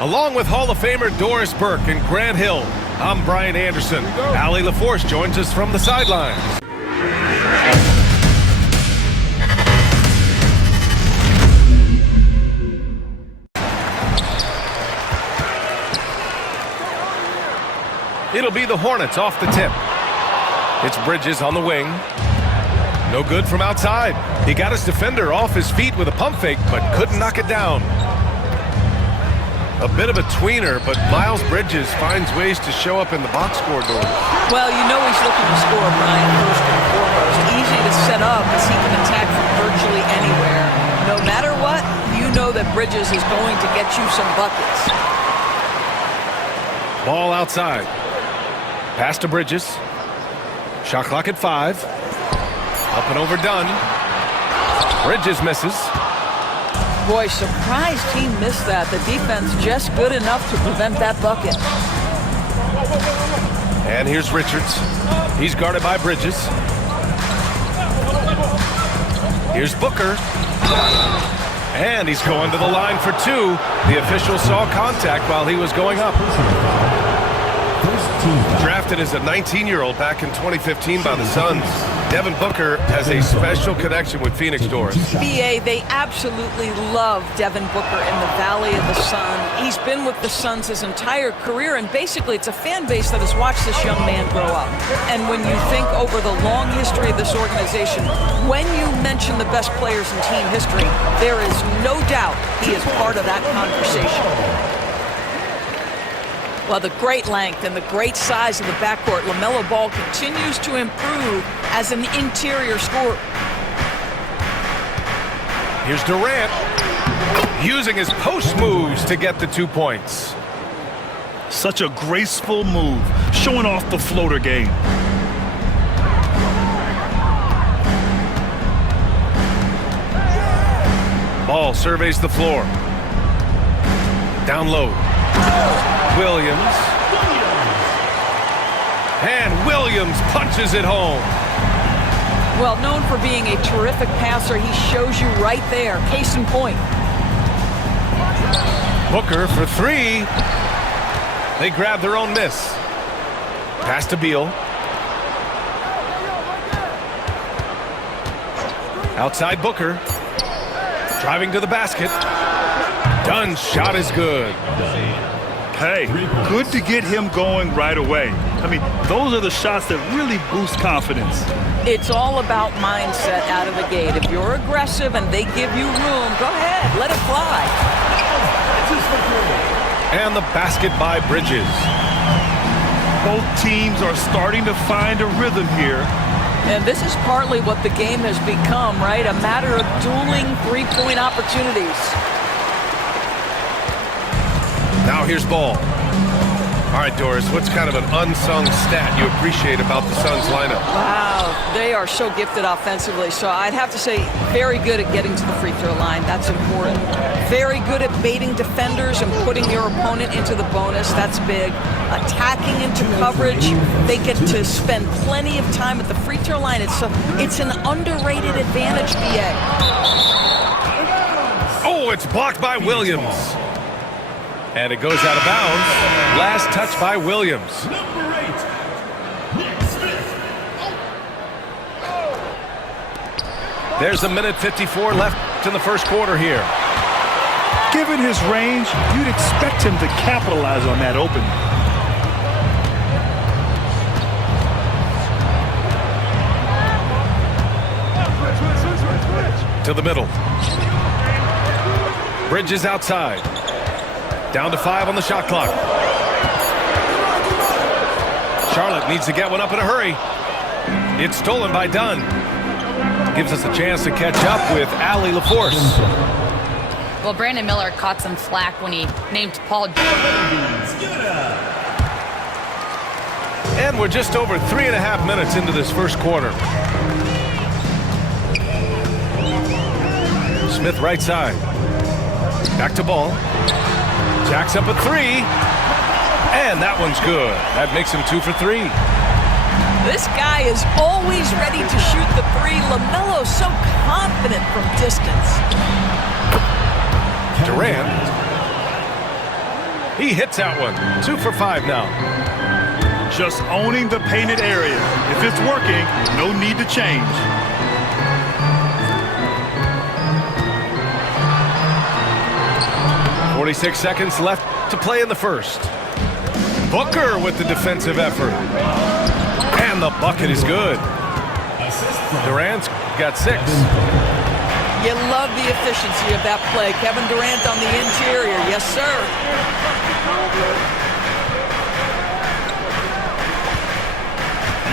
Along with Hall of Famer Doris Burke and Grant Hill, I'm Brian Anderson. Allie LaForce joins us from the sidelines. It'll be the Hornets off the tip. It's Bridges on the wing. No good from outside. He got his defender off his feet with a pump fake, but couldn't knock it down. A bit of a tweener, but Miles Bridges finds ways to show up in the box score door. Well, you know he's looking to score, Brian, first and foremost. Easy to set up as he can attack from virtually anywhere. No matter what, you know that Bridges is going to get you some buckets. Ball outside. Pass to Bridges. Shot clock at 5. Up and over done. Bridges misses. Boy, surprised he missed that. The defense just good enough to prevent that bucket. And here's Richards. He's guarded by Bridges. Here's Booker. And he's going to the line for 2. The official saw contact while he was going up. Drafted as a 19-year-old back in 2015 by the Suns, Devin Booker has a special connection with Phoenix, Doris. BA, they absolutely love Devin Booker in the Valley of the Sun. He's been with the Suns his entire career, and basically it's a fan base that has watched this young man grow up. And when you think over the long history of this organization, when you mention the best players in team history, there is no doubt he is part of that conversation. Well, the great length and the great size of the backcourt, LaMelo Ball continues to improve as an interior scorer. Here's Durant using his post moves to get the 2 points. Such a graceful move, showing off the floater game. Ball surveys the floor. Down low. Williams. And Williams punches it home. Well, known for being a terrific passer, he shows you right there. Case in point. Booker for 3. They grab their own miss. Pass to Beal. Outside Booker. Driving to the basket. Dunn's shot is good. Hey, good to get him going right away. I mean, those are the shots that really boost confidence. It's all about mindset out of the gate. If you're aggressive and they give you room, go ahead, let it fly. And the basket by Bridges. Both teams are starting to find a rhythm here. And this is partly what the game has become, right? A matter of dueling three-point opportunities. Now here's Ball. All right, Doris, what's kind of an unsung stat you appreciate about the Suns lineup? Wow, they are so gifted offensively. So I'd have to say very good at getting to the free throw line. That's important. Very good at baiting defenders and putting your opponent into the bonus. That's big. Attacking into coverage. They get to spend plenty of time at the free throw line. It's an underrated advantage, BA. Oh, it's blocked by Williams. And it goes out of bounds. Last touch by Williams. There's a minute 54 left in the first quarter here. Given his range, you'd expect him to capitalize on that opening. To the middle. Bridges outside. Down to 5 on the shot clock. Charlotte needs to get one up in a hurry. It's stolen by Dunn. Gives us a chance to catch up with Allie LaForce. Well, Brandon Miller caught some flack when he named Paul. And we're just over 3.5 minutes into this first quarter. Smith right side. Back to Ball. Jacks up a 3. And that one's good. That makes him 2 for 3. This guy is always ready to shoot the 3. LaMelo so confident from distance. Durant. He hits that one. 2 for 5 now. Just owning the painted area. If it's working, no need to change. .46 seconds left to play in the first. Booker with the defensive effort. And the bucket is good. Durant's got 6. You love the efficiency of that play. Kevin Durant on the interior. Yes, sir.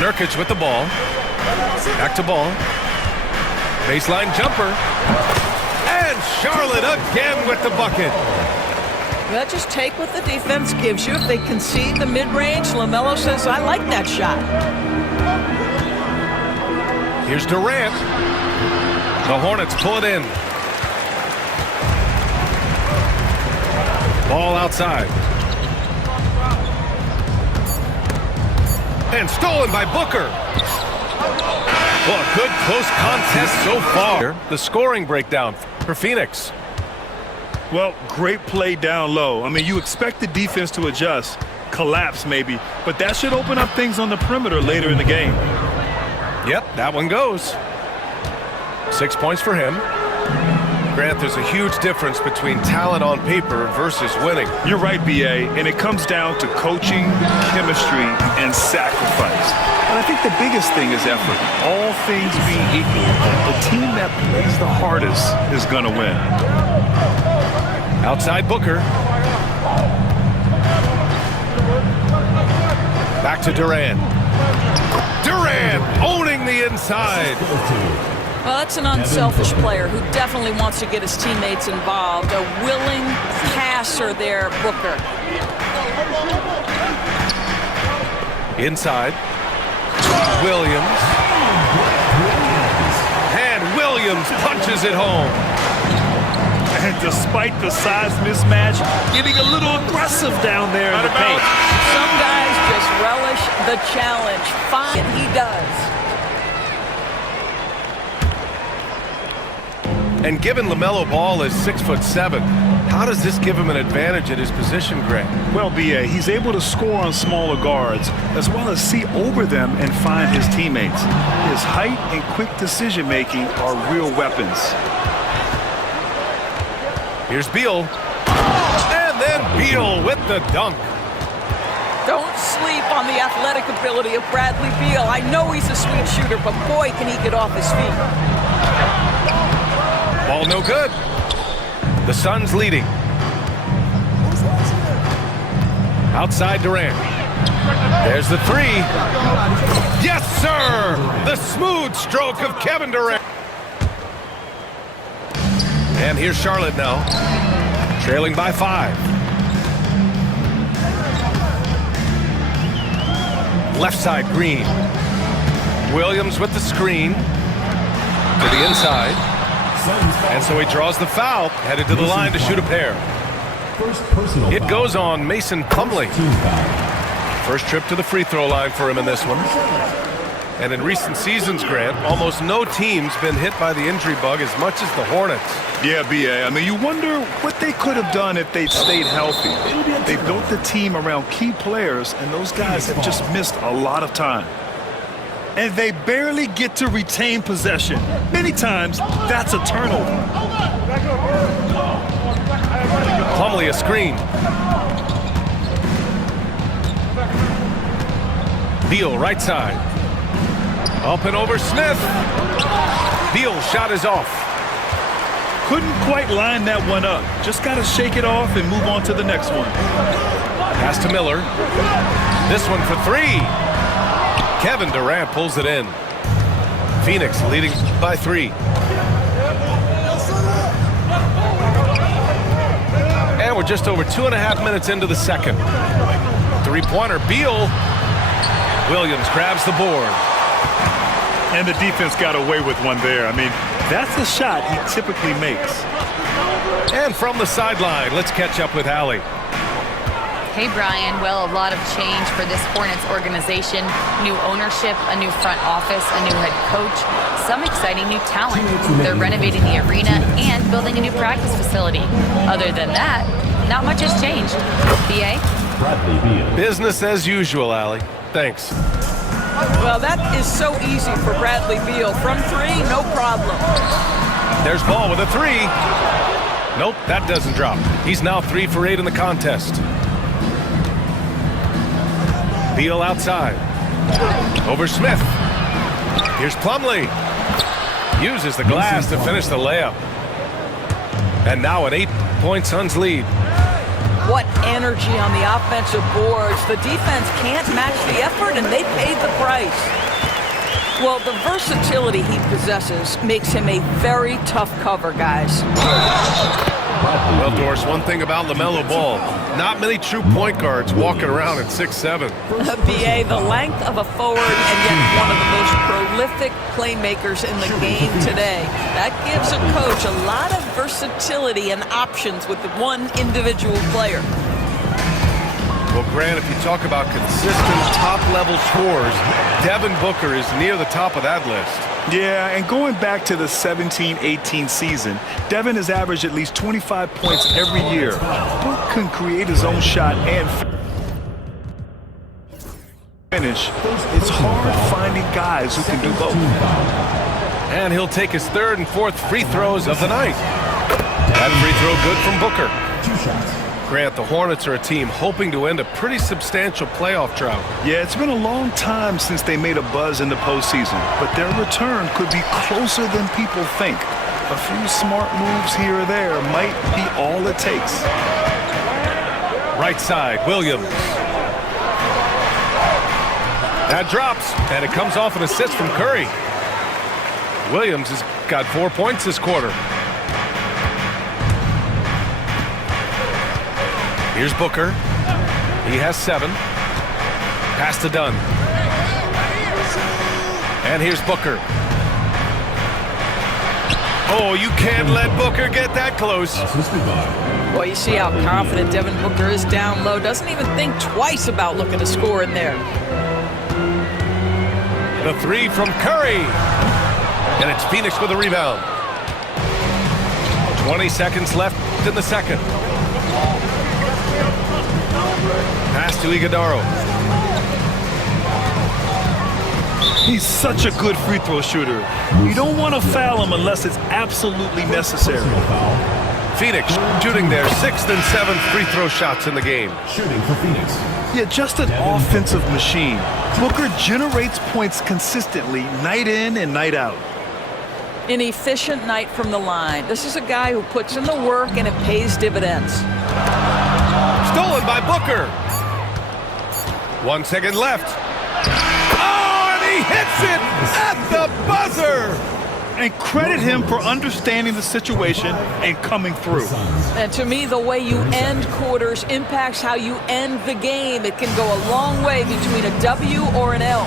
Nurkic with the ball. Back to Ball. Baseline jumper. And Charlotte again with the bucket. Well, just take what the defense gives you. If they concede the mid-range, LaMelo says, I like that shot. Here's Durant. The Hornets pull it in. Ball outside. And stolen by Booker. Well, a good close contest so far. The scoring breakdown for Phoenix. Well, great play down low. I mean, you expect the defense to adjust, collapse maybe, but that should open up things on the perimeter later in the game. Yep, that one goes. 6 points for him. Grant, there's a huge difference between talent on paper versus winning. You're right, B.A., and it comes down to coaching, chemistry, and sacrifice. And I think the biggest thing is effort. All things being equal, the team that plays the hardest is going to win. Outside Booker. Back to Durant. Durant owning the inside. Well, that's an unselfish player who definitely wants to get his teammates involved. A willing passer there, Booker. Inside. Williams. And Williams punches it home. And despite the size mismatch, getting a little aggressive down there in the paint. Some guys just relish the challenge. Fine, he does. And given LaMelo Ball is 6'7", how does this give him an advantage at his position, Grant? Well, B.A., he's able to score on smaller guards, as well as see over them and find his teammates. His height and quick decision-making are real weapons. Here's Beal. And then Beal with the dunk. Don't sleep on the athletic ability of Bradley Beal. I know he's a sweet shooter, but boy, can he get off his feet. Ball no good. The Suns leading. Outside Durant. There's the 3. Yes, sir! The smooth stroke of Kevin Durant. And here's Charlotte now, trailing by 5. Left side, Green. Williams with the screen to the inside. And so he draws the foul, headed to the line to shoot a pair. It goes on Mason Plumlee. First trip to the free throw line for him in this one. And in recent seasons, Grant, almost no team's been hit by the injury bug as much as the Hornets. Yeah, B.A., I mean, you wonder what they could have done if they'd stayed healthy. They built the team around key players, and those guys have just missed a lot of time. And they barely get to retain possession. Many times, that's a turnover. Plumlee a screen. Beal right side. Up and over Smith. Beal's shot is off. Couldn't quite line that one up. Just got to shake it off and move on to the next one. Pass to Miller. This one for 3. Kevin Durant pulls it in. Phoenix leading by 3. And we're just over 2.5 minutes into the second. 3-pointer, Beal. Williams grabs the board. And the defense got away with one there. I mean, that's a shot he typically makes. And from the sideline, let's catch up with Allie. Hey, Brian. Well, a lot of change for this Hornets organization. New ownership, a new front office, a new head coach, some exciting new talent. They're renovating the arena and building a new practice facility. Other than that, Not much has changed. BA? Business as usual, Allie. Thanks. Well, that is so easy for Bradley Beal. From three, no problem. There's Ball with a three. Nope, that doesn't drop. He's now 3 for 8 in the contest. Beal outside. Over Smith. Here's Plumlee. Uses the glass to finish the layup. And now an 8-point Suns lead. What energy on the offensive boards. The defense can't match the effort, and they paid the price. Well, the versatility he possesses makes him a very tough cover, guys. Well, Doris, one thing about LaMelo Ball, not many true point guards walking around at 6'7". BA, the length of a forward and yet one of the most prolific playmakers in the game today. That gives a coach a lot of versatility and options with one individual player. Well, Grant, if you talk about consistent top-level scores, Devin Booker is near the top of that list. Yeah, and going back to the 17-18 season, Devin has averaged at least 25 points every year. Book can create his own shot and finish. It's hard finding guys who can do both. And he'll take his 3rd and 4th free throws of the night. That free throw good from Booker. 2 shots. Grant, the Hornets are a team hoping to end a pretty substantial playoff drought. Yeah, it's been a long time since they made a buzz in the postseason, but their return could be closer than people think. A few smart moves here or there might be all it takes. Right side, Williams. That drops, and it comes off an assist from Curry. Williams has got 4 points this quarter. Here's Booker. He has 7. Pass to Dunn. And here's Booker. Oh, you can't let Booker get that close. Well, you see how confident Devin Booker is down low. Doesn't even think twice about looking to score in there. The 3 from Curry. And it's Phoenix with a rebound. 20 seconds left in the second. Pass to Iguodaro. He's such a good free throw shooter. You don't want to foul him unless it's absolutely necessary. Phoenix shooting their 6th and 7th free throw shots in the game. Shooting for Phoenix. Yeah, just an offensive machine. Booker generates points consistently, night in and night out. An efficient night from the line. This is a guy who puts in the work and it pays dividends. Stolen by Booker. 1 second left. Oh, and he hits it at the buzzer. And credit him for understanding the situation and coming through. And to me, the way you end quarters impacts how you end the game. It can go a long way between a W or an L.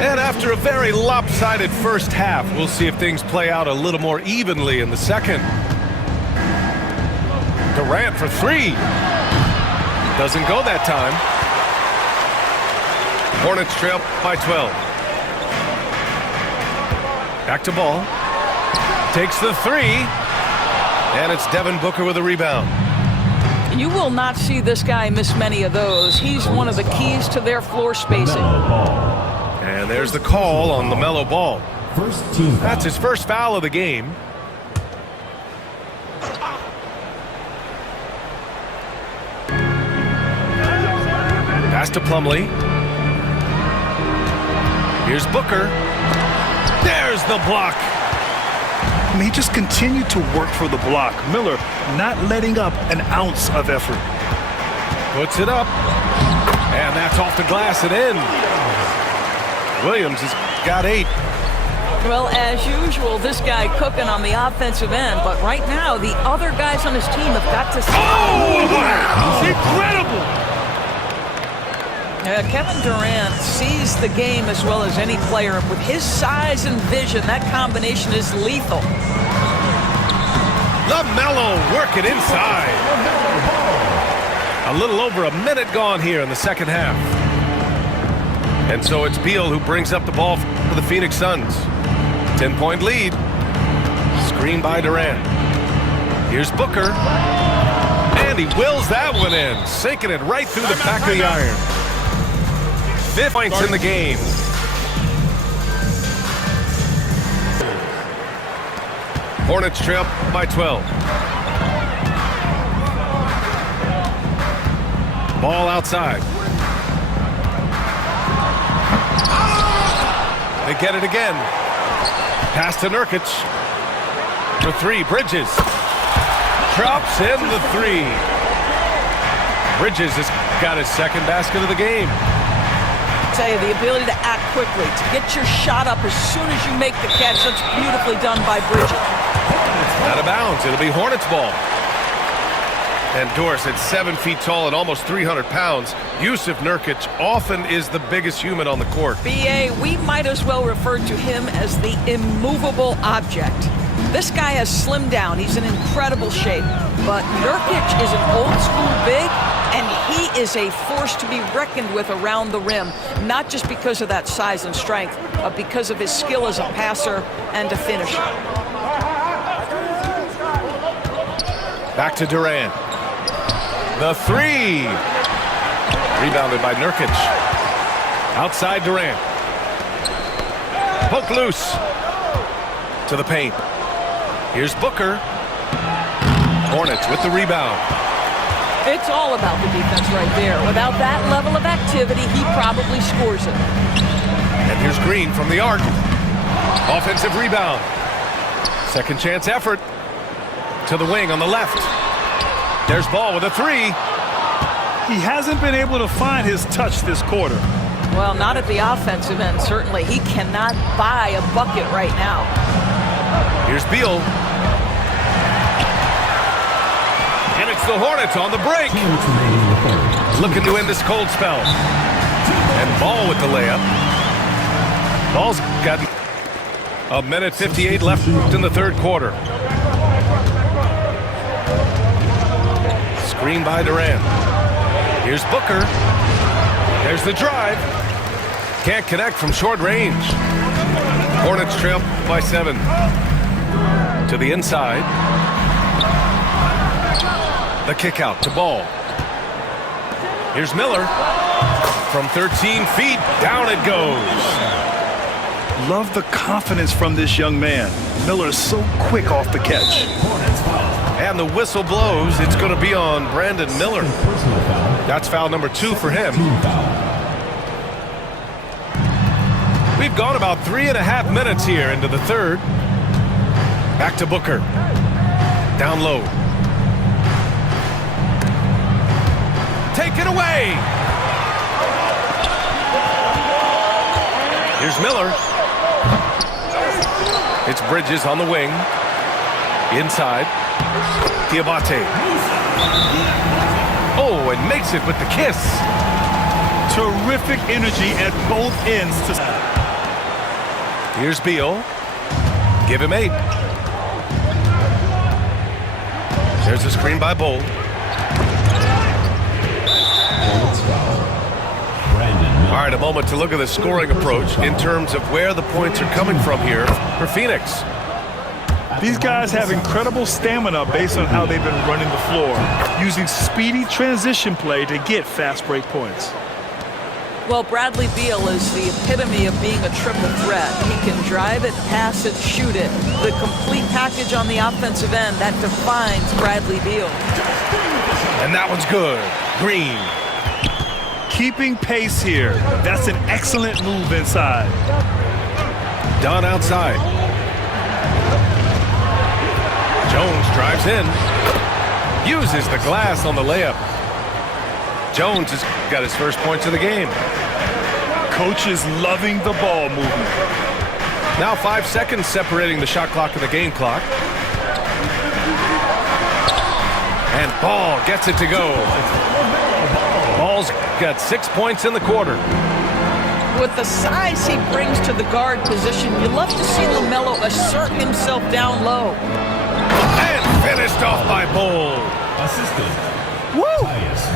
And after a very lopsided first half, we'll see if things play out a little more evenly in the second. Durant for 3. Doesn't go that time. Hornets trail by 12. Back to Ball. Takes the 3. And it's Devin Booker with a rebound. You will not see this guy miss many of those. He's one of the keys to their floor spacing. And there's the call on LaMelo Ball. First team foul. That's his first foul of the game. Pass to Plumlee. Here's Booker. There's the block. I mean, he just continued to work for the block. Miller not letting up an ounce of effort. Puts it up. And that's off the glass and in. Williams has got 8. Well, as usual, this guy cooking on the offensive end, but right now, the other guys on his team have got to... Oh, wow! Incredible! Kevin Durant sees the game as well as any player. With his size and vision, that combination is lethal. LaMelo working inside. A little over a minute gone here in the second half. And so it's Beal who brings up the ball for the Phoenix Suns. 10-point lead. Screen by Durant. Here's Booker. And he wills that one in, sinking it right through the back of the iron. 5 points in the game. Hornets trail by 12. Ball outside. They get it again. Pass to Nurkic. For three, Bridges. Drops in the three. Bridges has got his second basket of the game. I tell you, the ability to act quickly, to get your shot up as soon as you make the catch, that's beautifully done by Bridges. Out of bounds. It'll be Hornets ball. And Dorsett, 7 feet tall and almost 300 pounds. Yusuf Nurkic often is the biggest human on the court. BA, we might as well refer to him as the immovable object. This guy has slimmed down. He's in incredible shape. But Nurkic is an old-school big, and he is a force to be reckoned with around the rim, not just because of that size and strength, but because of his skill as a passer and a finisher. Back to Durant. The three. Rebounded by Nurkic. Outside Durant. Poke loose. To the paint. Here's Booker. Hornets with the rebound. It's all about the defense right there. Without that level of activity, he probably scores it. And here's Green from the arc. Offensive rebound. Second chance effort. To the wing on the left. There's Ball with a three. He hasn't been able to find his touch this quarter. Well, not at the offensive end, certainly. He cannot buy a bucket right now. Here's Beal. And it's the Hornets on the break. Looking to end this cold spell. And Ball with the layup. Ball's got a minute 58 left in the third quarter. Screen by Durant. Here's Booker. There's the drive. Can't connect from short range. Hornets trail by 7. To the inside. The kick out to Ball. Here's Miller. From 13 feet, down it goes. Love the confidence from this young man. Miller is so quick off the catch. And the whistle blows. It's going to be on Brandon Miller. That's foul number 2 for him. We've gone about 3.5 minutes here into the third. Back to Booker. Down low. Take it away. Here's Miller. It's Bridges on the wing. Inside. Diabate. Oh, and makes it with the kiss. Terrific energy at both ends. Here's Beal. Give him 8. There's a screen by Bold. All right, a moment to look at the scoring approach in terms of where the points are coming from here for Phoenix. These guys have incredible stamina based on how they've been running the floor, using speedy transition play to get fast break points. Well, Bradley Beal is the epitome of being a triple threat. He can drive it, pass it, shoot it. The complete package on the offensive end, that defines Bradley Beal. And that one's good. Green. Keeping pace here. That's an excellent move inside. Dunn outside. Jones drives in. Uses the glass on the layup. Jones has got his first points of the game. Coach is loving the ball movement. Now 5 seconds separating the shot clock and the game clock. And Ball gets it to go. Ball's got 6 points in the quarter. With the size he brings to the guard position, you love to see LaMelo assert himself down low. And finished off by Ball. Woo!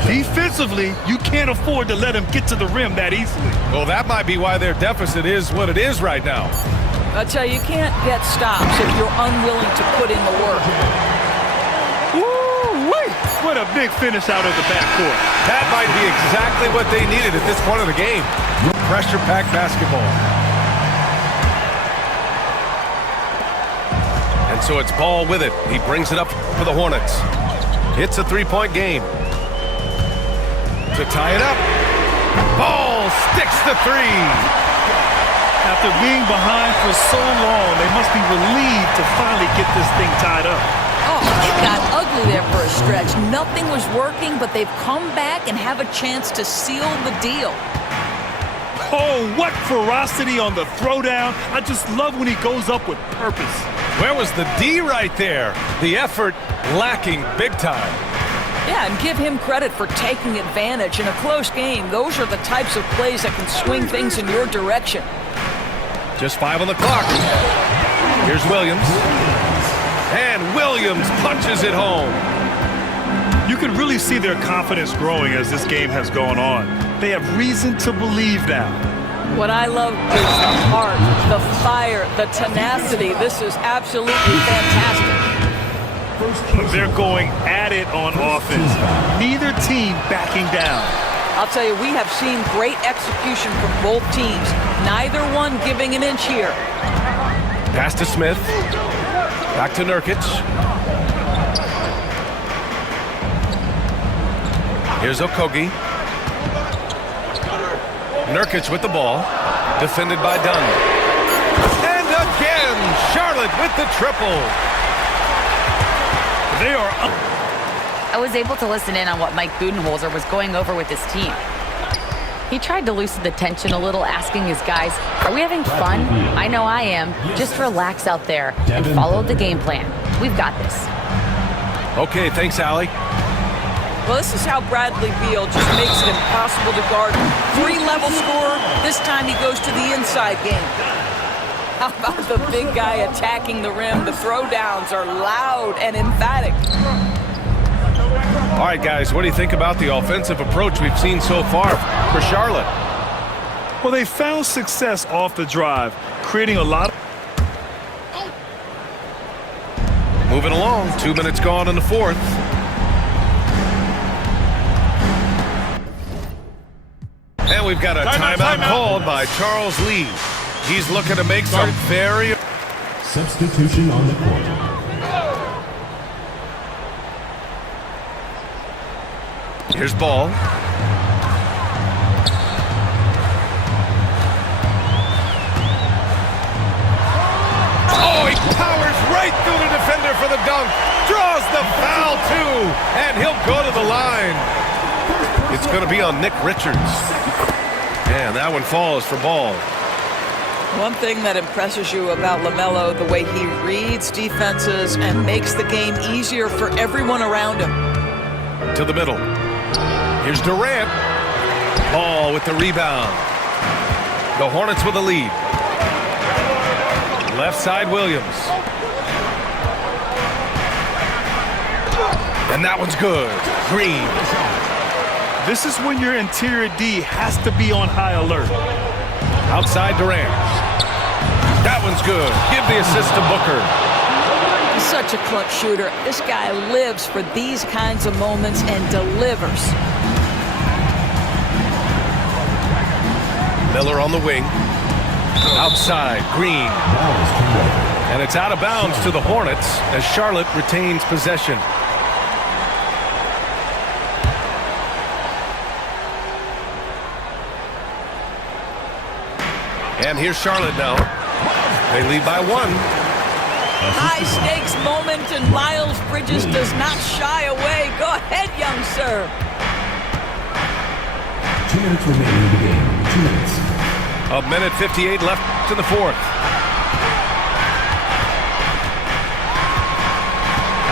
Defensively, you can't afford to let him get to the rim that easily. Well, that might be why their deficit is what it is right now. I tell you, you can't get stops if you're unwilling to put in the work. What a big finish out of the backcourt. That might be exactly what they needed at this point of the game. Pressure-packed basketball. And so it's Ball with it. He brings it up for the Hornets. It's a three-point game. To tie it up. Ball sticks the three. After being behind for so long, they must be relieved to finally get this thing tied up. Oh, it got ugly there for a stretch. Nothing was working, but they've come back and have a chance to seal the deal. Oh, what ferocity on the throwdown. I just love when he goes up with purpose. Where was the D right there? The effort lacking big time. Yeah, and give him credit for taking advantage. In a close game, those are the types of plays that can swing things in your direction. Just 5 on the clock. Here's Williams. And Williams punches it home. You can really see their confidence growing as this game has gone on. They have reason to believe now. What I love is the heart, the fire, the tenacity. This is absolutely fantastic. They're going at it on offense. Neither team backing down. I'll tell you, we have seen great execution from both teams. Neither one giving an inch here. Pass to Smith. Back to Nurkic. Here's Okogie. Nurkic with the ball. Defended by Dunn. And again, Charlotte with the triple. They are up. I was able to listen in on what Mike Budenholzer was going over with his team. He tried to loosen the tension a little, asking his guys, are we having fun? I know I am. Just relax out there and follow the game plan. We've got this. Okay, thanks, Allie. Well, this is how Bradley Beal just makes it impossible to guard. 3-level scorer. This time he goes to the inside game. How about the big guy attacking the rim? The throwdowns are loud and emphatic. All right, guys, what do you think about the offensive approach we've seen so far for Charlotte? Well, they found success off the drive, creating a lot of... Moving along, 2 minutes gone in the fourth. And we've got a timeout called by Charles Lee. He's looking to make some very... Substitution on the court. Here's Ball. Oh, he powers right through the defender for the dunk. Draws the foul, too. And he'll go to the line. It's going to be on Nick Richards. And that one falls for Ball. One thing that impresses you about LaMelo, the way he reads defenses and makes the game easier for everyone around him. To the middle. Here's Durant. Ball with the rebound. The Hornets with the lead. Left side, Williams. And that one's good. Green. This is when your interior D has to be on high alert. Outside Durant. That one's good. Give the assist to Booker. He's such a clutch shooter. This guy lives for these kinds of moments and delivers. Miller on the wing. Outside, Green. And it's out of bounds to the Hornets as Charlotte retains possession. And here's Charlotte now. They lead by 1. High-stakes moment, and Miles Bridges does not shy away. Go ahead, young sir. 2 minutes remaining in the game. 2 minutes. A minute 58 left in the fourth.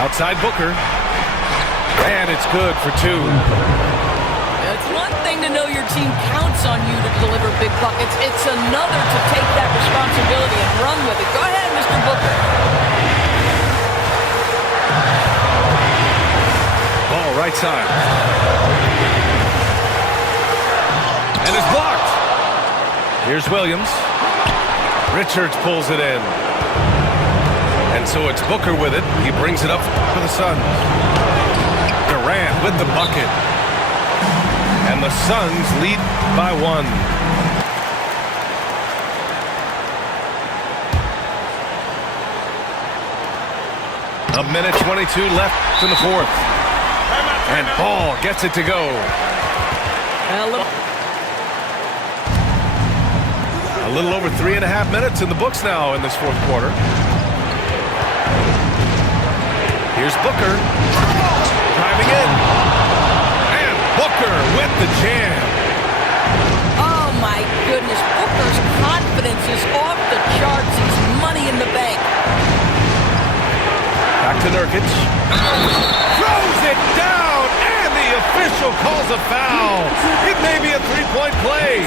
Outside Booker. And it's good for 2. It's one thing to know your team counts on you to deliver big buckets. It's another to take that responsibility and run with it. Go ahead, Mr. Booker. Ball right side. And it's blocked. Here's Williams. Richards pulls it in. And so it's Booker with it. He brings it up for the Suns. Durant with the bucket. And the Suns lead by 1. A minute 22 left in the fourth. And Ball gets it to go. A little over 3.5 minutes in the books now in this fourth quarter. Here's Booker. Driving in. And Booker with the jam. Oh, my goodness. Booker's confidence is off the charts. He's money in the bank. Back to Nurkic. Throws it down, and the official calls a foul. It may be a three-point play.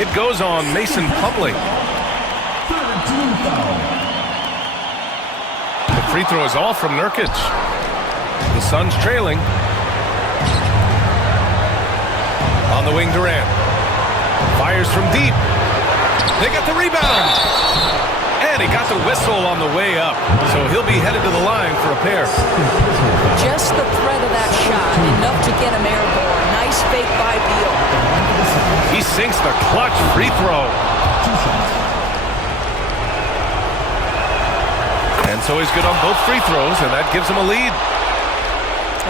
It goes on Mason Plumlee. The free throw is off from Nurkic. The Suns trailing. On the wing, Durant. Fires from deep. They get the rebound. And he got the whistle on the way up. So he'll be headed to the line for a pair. Just the threat of that shot, enough to get him airborne. Nice fake by Beal. He sinks the clutch free throw. And so he's good on both free throws, and that gives him a lead.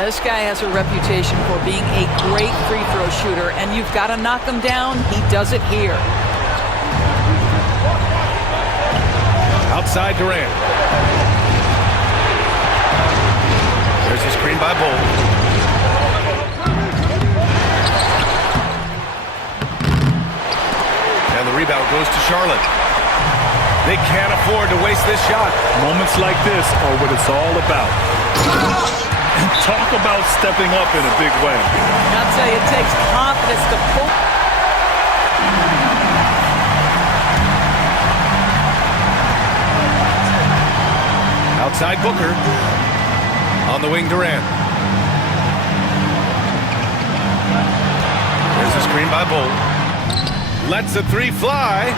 This guy has a reputation for being a great free throw shooter, and you've got to knock him down. He does it here. Outside Durant. There's a screen by Ball. And the rebound goes to Charlotte. They can't afford to waste this shot. Moments like this are what it's all about. And talk about stepping up in a big way. I'll tell you, it takes confidence to pull. Outside Booker. On the wing, Durant. There's a screen by Ball. Lets the three fly.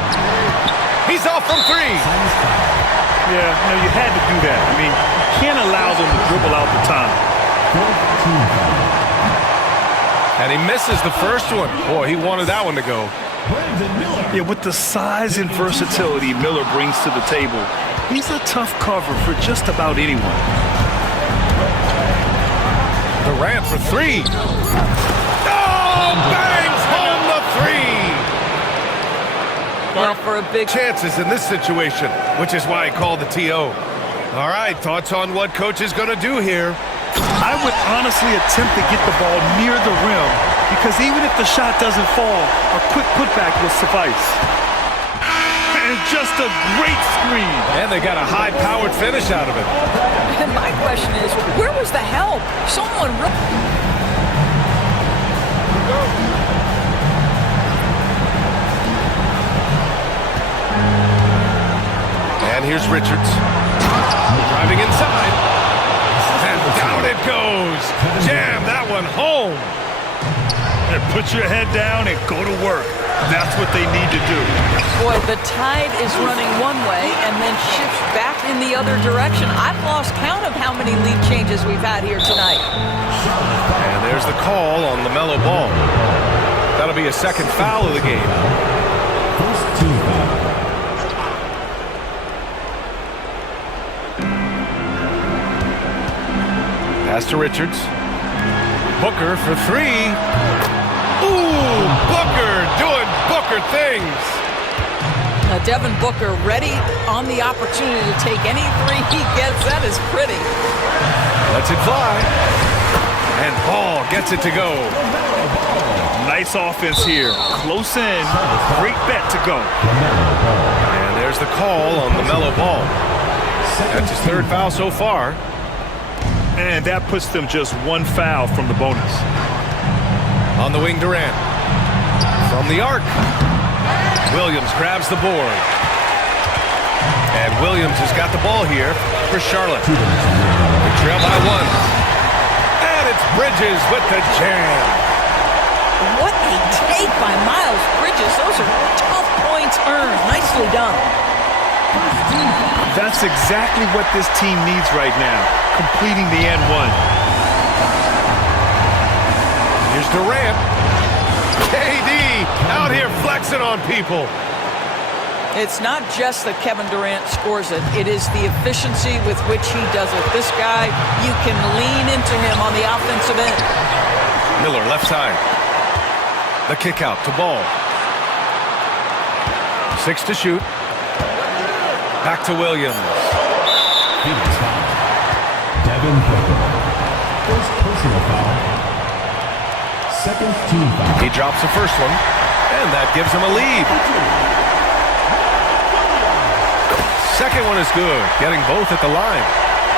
He's off from 3. Yeah, no, you had to do that. I mean, you can't allow them to dribble out the time. And he misses the first one. Boy, he wanted that one to go. Yeah, with the size and versatility Miller brings to the table, he's a tough cover for just about anyone. Durant for 3. Oh, bangs home the 3. Well, for a big Chances in this situation, which is why I called the TO. All right, thoughts on what coach is going to do here? I would honestly attempt to get the ball near the rim because even if the shot doesn't fall, a quick putback will suffice. And just a great screen. And they got a high-powered finish out of it. And my question is, where was the help? Someone. And here's Richards. Driving inside. And down it goes. Jam that one home. And put your head down and go to work. That's what they need to do. Boy, the tide is running one way and then shifts back in the other direction. I've lost count of how many lead changes we've had here tonight. And there's the call on LaMelo Ball. That'll be a second foul of the game. First team foul. Pass to Richards. Booker for 3. Ooh, Booker doing Booker things. Devin Booker ready on the opportunity to take any 3 he gets. That is pretty. Lets it fly. And Ball gets it to go. Nice offense here. Close in. Great bet to go. And there's the call on LaMelo Ball. That's his 3rd foul so far. And that puts them just 1 foul from the bonus. On the wing, Durant. From the arc. Williams grabs the board. And Williams has got the ball here for Charlotte. They trail by 1. And it's Bridges with the jam. What a take by Miles Bridges. Those are tough points earned. Nicely done. That's exactly what this team needs right now, completing the N1. Durant. KD out here flexing on people. It's not just that Kevin Durant scores it. It is the efficiency with which he does it. This guy, you can lean into him on the offensive end. Miller left side. The kick out to Ball. 6 to shoot. Back to Williams. Phoenix foul. Devin Booker. First personal foul. Second team foul. He drops the first one, and that gives him a lead. Second one is good, getting both at the line.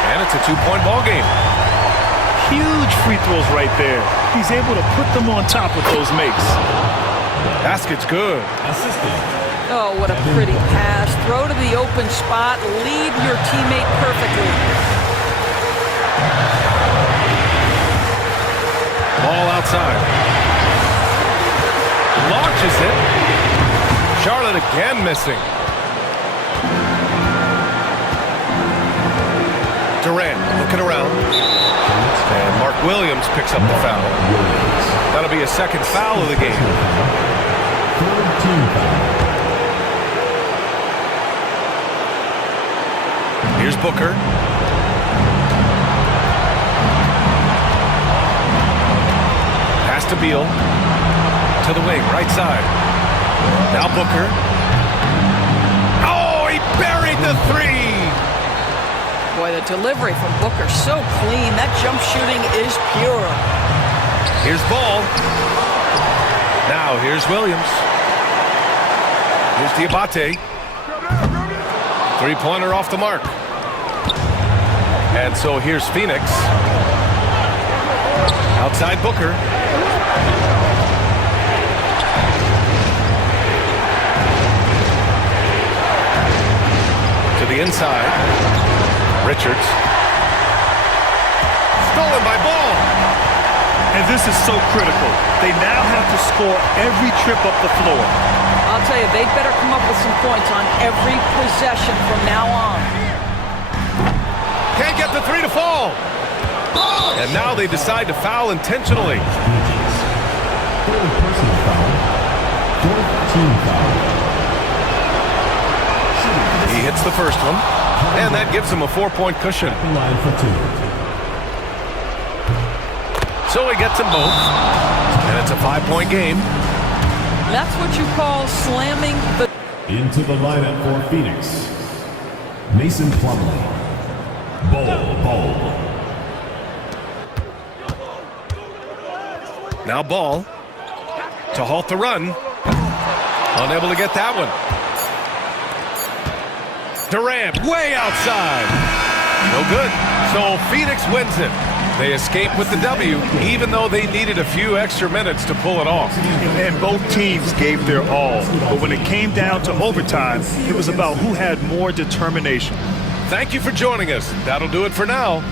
And it's a 2-point ball game. Huge free throws right there. He's able to put them on top with those makes. Basket's good. Assistant. Oh, what a pretty pass. Throw to the open spot. Lead your teammate perfectly. Ball outside. Launches it. Charlotte again missing. Durant looking around. And Mark Williams picks up the foul. That'll be a second foul of the game. Third team foul. Here's Booker. Pass to Beal. To the wing, right side. Now Booker. Oh, he buried the three. Boy, the delivery from Booker so clean. That jump shooting is pure. Here's Ball. Now here's Williams. Here's Diabate. Three-pointer off the mark. And so here's Phoenix. Outside Booker. To the inside. Richards. Stolen by Ball. And this is so critical. They now have to score every trip up the floor. I'll tell you, they better come up with some points on every possession from now on. Can't get the three to fall. And now they decide to foul intentionally. Third personal foul. Fourth team foul. He hits the first one, and that gives him a 4-point cushion. Line for two. So he gets them both, and it's a 5-point game. That's what you call slamming the... Into the lineup for Phoenix. Mason Plumlee. Ball. Now Ball to halt the run. Unable to get that one. Durant way outside. No good. So Phoenix wins it. They escape with the W, even though they needed a few extra minutes to pull it off. And both teams gave their all. But when it came down to overtime, it was about who had more determination. Thank you for joining us. That'll do it for now.